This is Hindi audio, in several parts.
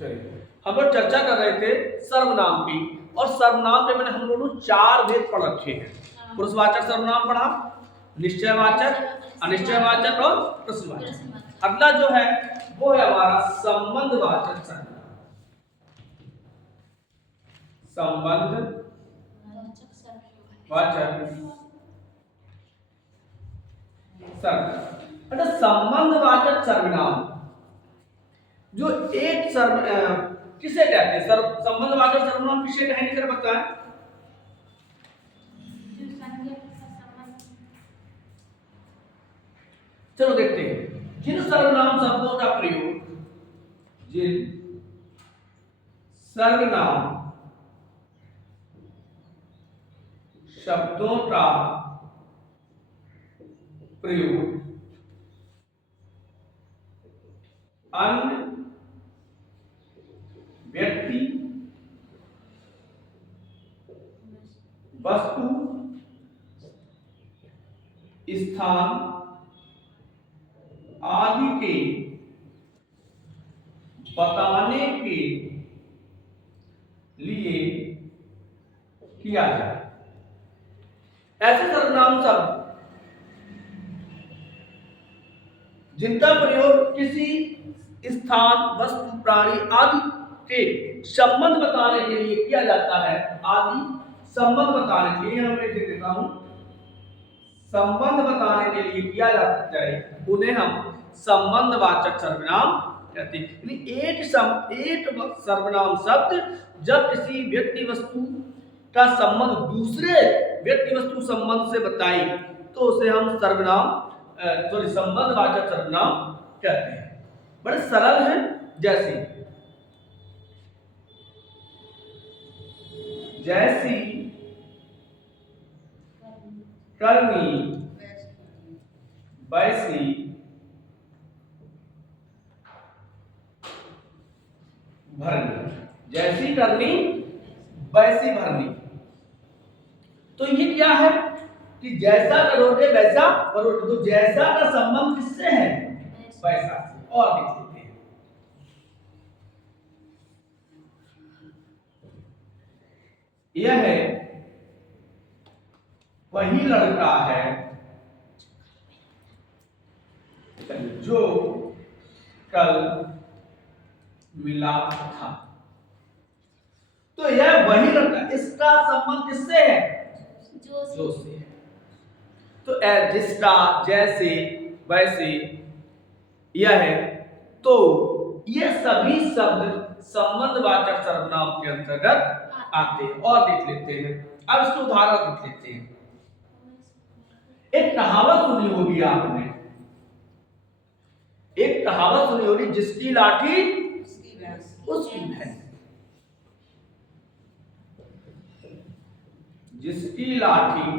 चलिए, हम लोग चर्चा कर रहे थे सर्वनाम की, और सर्वनाम में मैंने हम लोगों ने 4 भेद पढ़ रखे हैं। पुरुषवाचक सर्वनाम पढ़ा, निश्चयवाचक, अनिश्चयवाचक और प्रश्नवाचक। अगला जो है वो है हमारा संबंधवाचक सर्वनाम। संबंधवाचक सर्वनाम। अच्छा, संबंधवाचक सर्वनाम जो एक किसे कहते हैं? संबंधवाचक सर्वनाम किसे कहेंगे सर, बताएं। चलो देखते हैं। जिन सर्वनाम शब्दों का प्रयोग, जिन सर्वनाम शब्दों का प्रयोग अन्य व्यक्ति, वस्तु, स्थान आदि के बताने के लिए किया जाए, ऐसे सर्वनाम शब्द जिनका प्रयोग किसी स्थान, वस्तु, प्राणी आदि के संबंध बताने के लिए किया जाता है, आदि संबंध बताने के लिए, मैं लिख देता हूं, संबंध बताने के लिए किया जाता है, उन्हें हम संबंधवाचक सर्वनाम कहते हैं। एक सर्वनाम शब्द जब किसी व्यक्ति वस्तु का संबंध दूसरे व्यक्ति वस्तु संबंध से बताए तो उसे हम संबंधवाचक सर्वनाम कहते हैं। बड़े सरल हैं, जैसी करनी, वैसी भरनी। जैसी करनी, वैसी भरनी। तो ये क्या है कि जैसा करोगे वैसा भरोगे। तो जैसा का संबंध किससे है? वैसा से। और देख लेते हैं। यह है वही लड़का है जो कल मिला था। तो यह वही लड़का, इसका संबंध किससे है? जो से है। तो जिसका, जैसे, वैसे, यह है। तो ये सभी शब्द संबंधवाचक सर्वनाम के अंतर्गत आते हैं। और देख लेते हैं, अब इसके उदाहरण देख लेते हैं। एक कहावत सुनी होगी आपने, एक कहावत सुनी होगी, जिसकी लाठी उसकी भैंस। जिसकी लाठी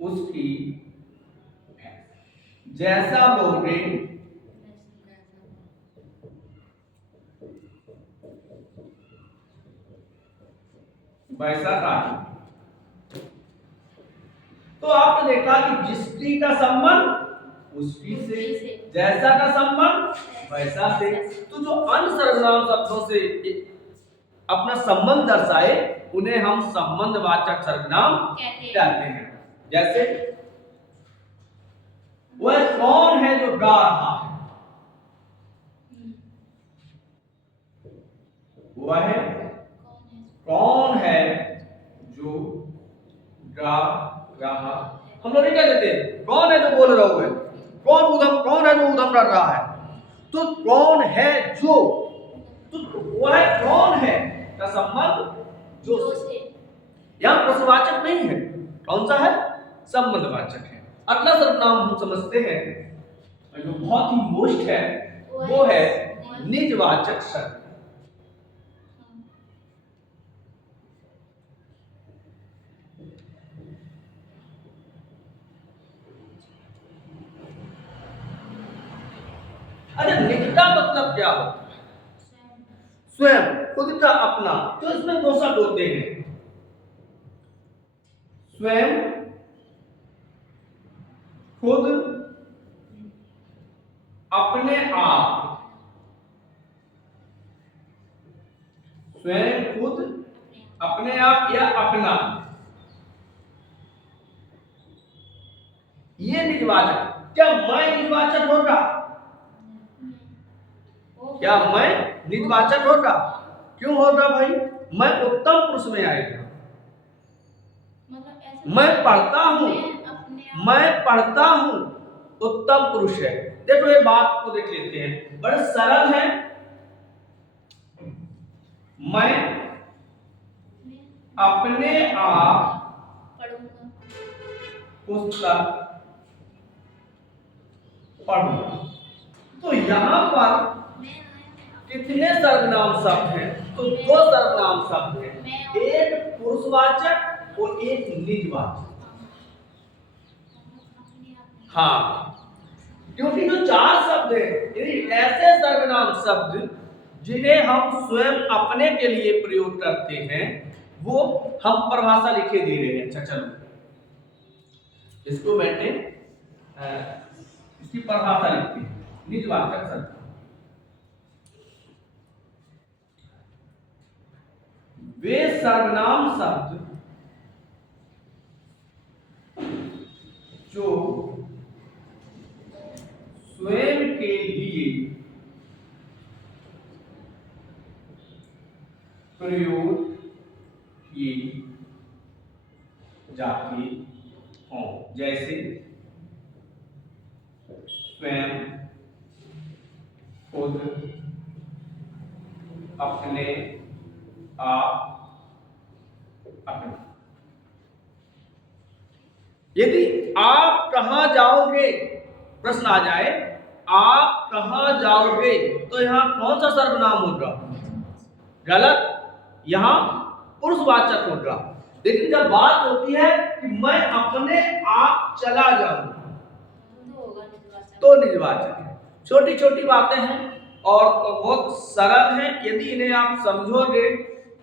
उसकी भैंस। जैसा बोले वैसा काटे। तो आपने देखा कि जिसकी का संबंध उसकी से, जैसा का संबंध वैसा से। तो जो अन्य सर्वनाम शब्दों से अपना संबंध दर्शाए उन्हें हम संबंधवाचक सर्वनाम कहते हैं। जैसे वह कौन है जो गा रहा है? वह कौन है जो गा रहा। हम लोग क्या कहते हैं? कौन है जो बोल रहा है? कौन है जो उधम कर रहा है? तो कौन है जो, तो वह कौन है का संबंध जो से। यहां प्रश्नवाचक नहीं है, कौन सा है? संबंधवाचक है। अगला सर्वनाम हम समझते हैं जो बहुत ही मोस्ट है, वो है निजवाचक सर्वनाम। अरे निजता मतलब क्या होता है? स्वयं, खुद का, अपना। तो इसमें दो शब्द होते हैं, स्वयं, खुद अपने आप, स्वयं खुद, अपने आप या अपना, ये निजवाचक। क्या मैं निजवाचक होगा? क्या मैं निजवाचक होगा? क्यों होगा भाई? मैं उत्तम पुरुष में आएगा। मैं पढ़ता हूं, मैं पढ़ता हूं, उत्तम पुरुष है। देखो ये बात को देख लेते हैं, बड़े सरल है। मैं अपने आप पुस्तक पढ़ूंगा। तो यहां पर कितने सर्वनाम शब्द हैं? तो दो सर्वनाम शब्द हैं, एक पुरुषवाचक और एक निजवाचक। हाँ, क्योंकि जो चार शब्द हैं, यदि ऐसे सर्वनाम शब्द जिन्हें हम स्वयं अपने के लिए प्रयोग करते हैं, वो हम परिभाषा लिखे दे रहे हैं। अच्छा चलो इसको बैठे इसकी परिभाषा लिखते हैं। निजवाचक शब्द, वे सर्वनाम शब्द जो स्वयं के लिए प्रयोग किए जाते हों, जैसे स्वयं, खुद, अपने आप, अपना। यदि आप कहां जाओगे प्रश्न आ जाए, आप कहां जाओगे, तो यहां कौन सा सर्वनाम होगा? गलत, यहां पुरुषवाचक होगा। लेकिन जब बात होती है कि मैं अपने आप चला जाऊं, तो निजवाचक है। छोटी छोटी बातें हैं और बहुत सरल हैं। यदि इन्हें आप समझोगे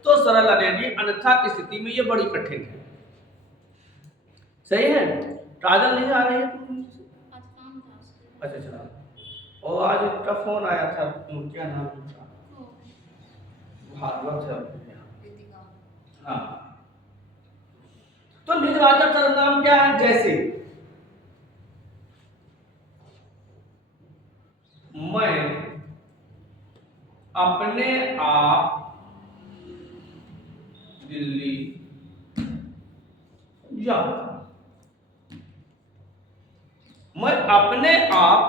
तो सरल लगेगी, अन्यथा की स्थिति में ये बड़ी कठिन है। सही है? काजल नहीं आ रही है? अच्छा चला। और आज उसका फोन आया था, क्या नाम था? भागवत है। हाँ, तो निजवाचक सर्वनाम क्या है? जैसे मैं अपने आप दिल्ली जाऊंगा। मैं अपने आप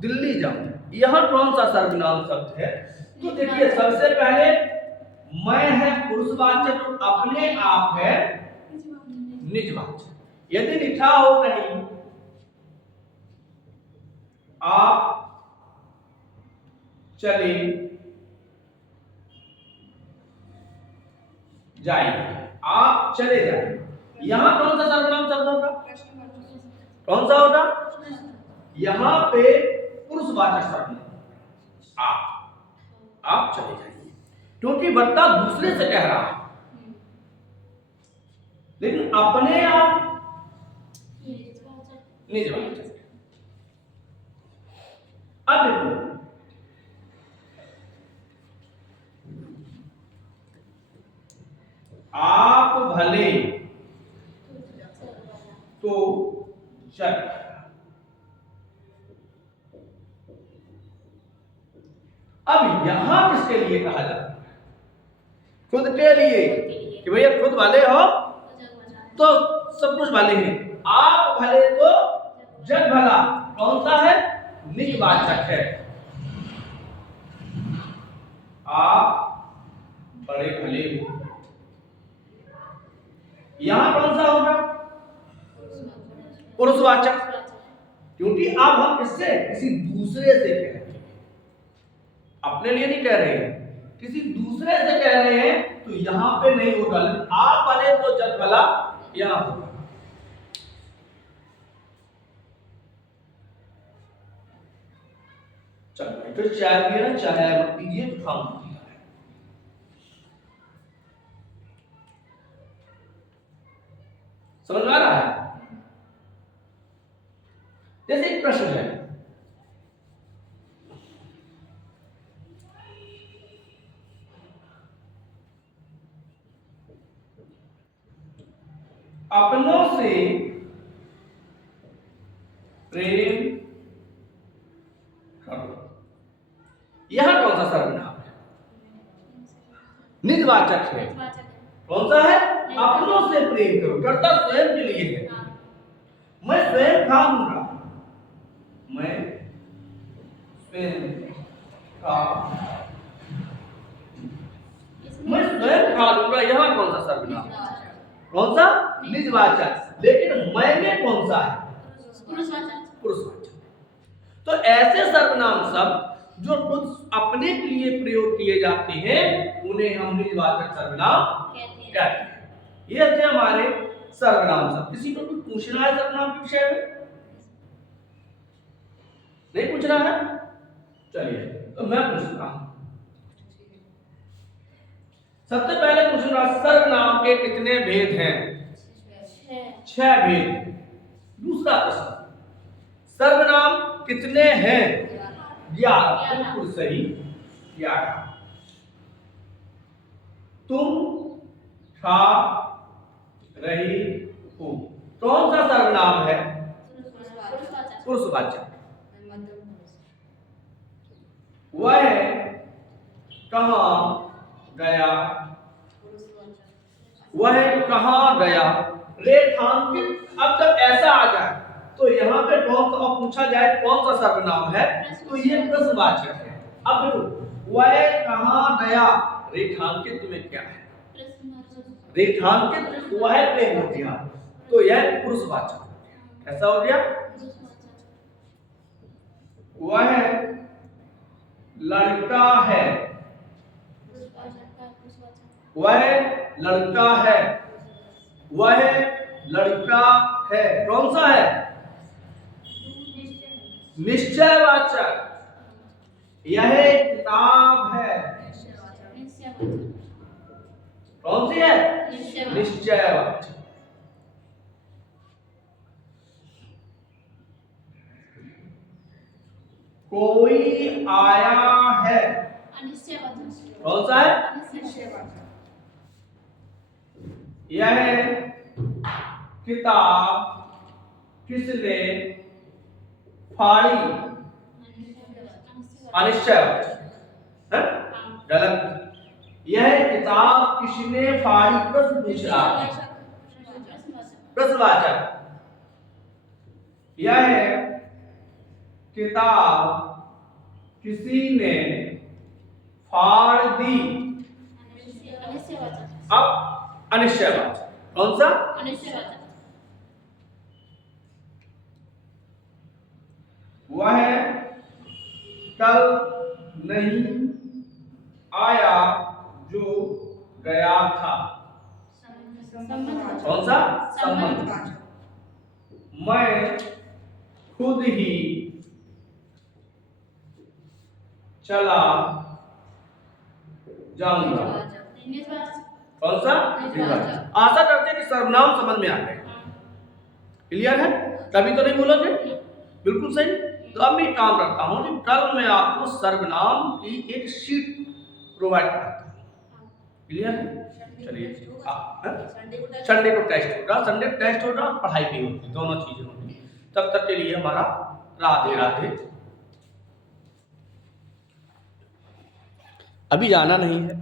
दिल्ली जाऊंगा, यह कौन सा सर्वनाम शब्द है? तो देखिए सबसे पहले मैं है पुरुषवाचक, अपने आप है निजवाचक। यदि लिखा हो कहीं आप चले जाइए, आप चले जाइए, यहां कौन सा सर्वनाम शब्द होगा? कौन सा होगा? यहां पे पुरुषवाचक शब्द आप चले जाइए, क्योंकि बच्चा दूसरे से कह रहा है। लेकिन अपने आप निजवाचक। अब देखो आप भले तो जग, अब यहां किसके लिए कहा जाता है? खुद के लिए, कि भैया खुद वाले हो तो सब कुछ भले हैं। आप भले तो जग भला, कौन सा है? निजवाचक है। आप बड़े भले हो, यहां कौन सा होगा? पुरुषवाचक, क्योंकि अब हम किससे? किसी दूसरे से कह रहे हैं, अपने लिए नहीं कह रहे हैं, किसी दूसरे से कह रहे हैं, तो यहां पे नहीं होगा। आप भले तो जग भला यहां होगा। चलो फिर चाय पिए ना, चाय मत पीजिए तो काम होती है। समझ में आ रहा है? जैसे एक प्रश्न है, अपनों से प्रेम करो। यह कौन सा सर्वनाम है? निजवाचक है। कौन सा है? अपनों से प्रेम करो। कर्ता स्वयं के लिए है। मैं स्वयं खा लूंगा, मैं स्वयं खा लूंगा। यहाँ कौन सा सर्वनाम? कौन सा? निजवाचक। लेकिन मैं में कौन सा है? पुरुषवाचक। तो ऐसे सर्वनाम शब्द जो खुद अपने के लिए प्रयोग किए जाते हैं उन्हें हम निजवाचक सर्वनाम कहते हैं। ये थे हमारे सर्वनाम शब्द। किसी को कुछ पूछना है सर्वनाम के विषय में? नहीं पूछना है? चलिए तो मैं पूछता हूं। सबसे पहले पूछूंगा, सर्वनाम के कितने भेद हैं? 6 भेद। दूसरा प्रश्न, सर्वनाम कितने हैं? 11। बिल्कुल सही, 11। तुम खा रही हो, कौन सा सर्वनाम है? पुरुषवाचक। वह कहाँ गया? वह कहाँ गया? रेखांकित। अब जब ऐसा आ जाए तो यहाँ पे कौन सा पूछा जाए कौन सा सर्वनाम है, तो ये प्रश्नवाचक है। अब देखो, वह कहाँ गया, रेखांकित में क्या है? रेखांकित वह पे हो गया, तो यह पुरुषवाचक। ऐसा हो गया। वह लड़का है, वह लड़का है, वह लड़का है, कौन सा है? निश्चयवाचक। यह किताब है, कौन सी है? निश्चयवाचक। कोई आया है, कौन सा है? यह किताब किसने फाड़ी? अनिश्चयवाचक है, गलत। यह किताब किसने फाड़ी? प्रश्न पूछ रहा है, प्रश्नवाचक। यह किताब किसी ने फाड़ दी। अब अनिश्चयवाचक, कौन सा? अनिश्चयवाचक। वह कल नहीं आया जो गया था, कौन सा? संबंध। मैं खुद ही चला जाऊंगा, कौन सा? आशा करते हैं कि सर्वनाम समझ में आ गए। क्लियर है? तभी तो नहीं बोलोगे? बिल्कुल सही। तो अब मैं काम करता हूं कि कल मैं आपको सर्वनाम की एक शीट प्रोवाइड कराता हूं। क्लियर है? चलिए, संडे को टेस्ट होगा, संडे टेस्ट होगा और पढ़ाई भी होगी, दोनों चीजें होंगी। तब तक के लिए हमारा राधे राधे। अभी जाना नहीं है।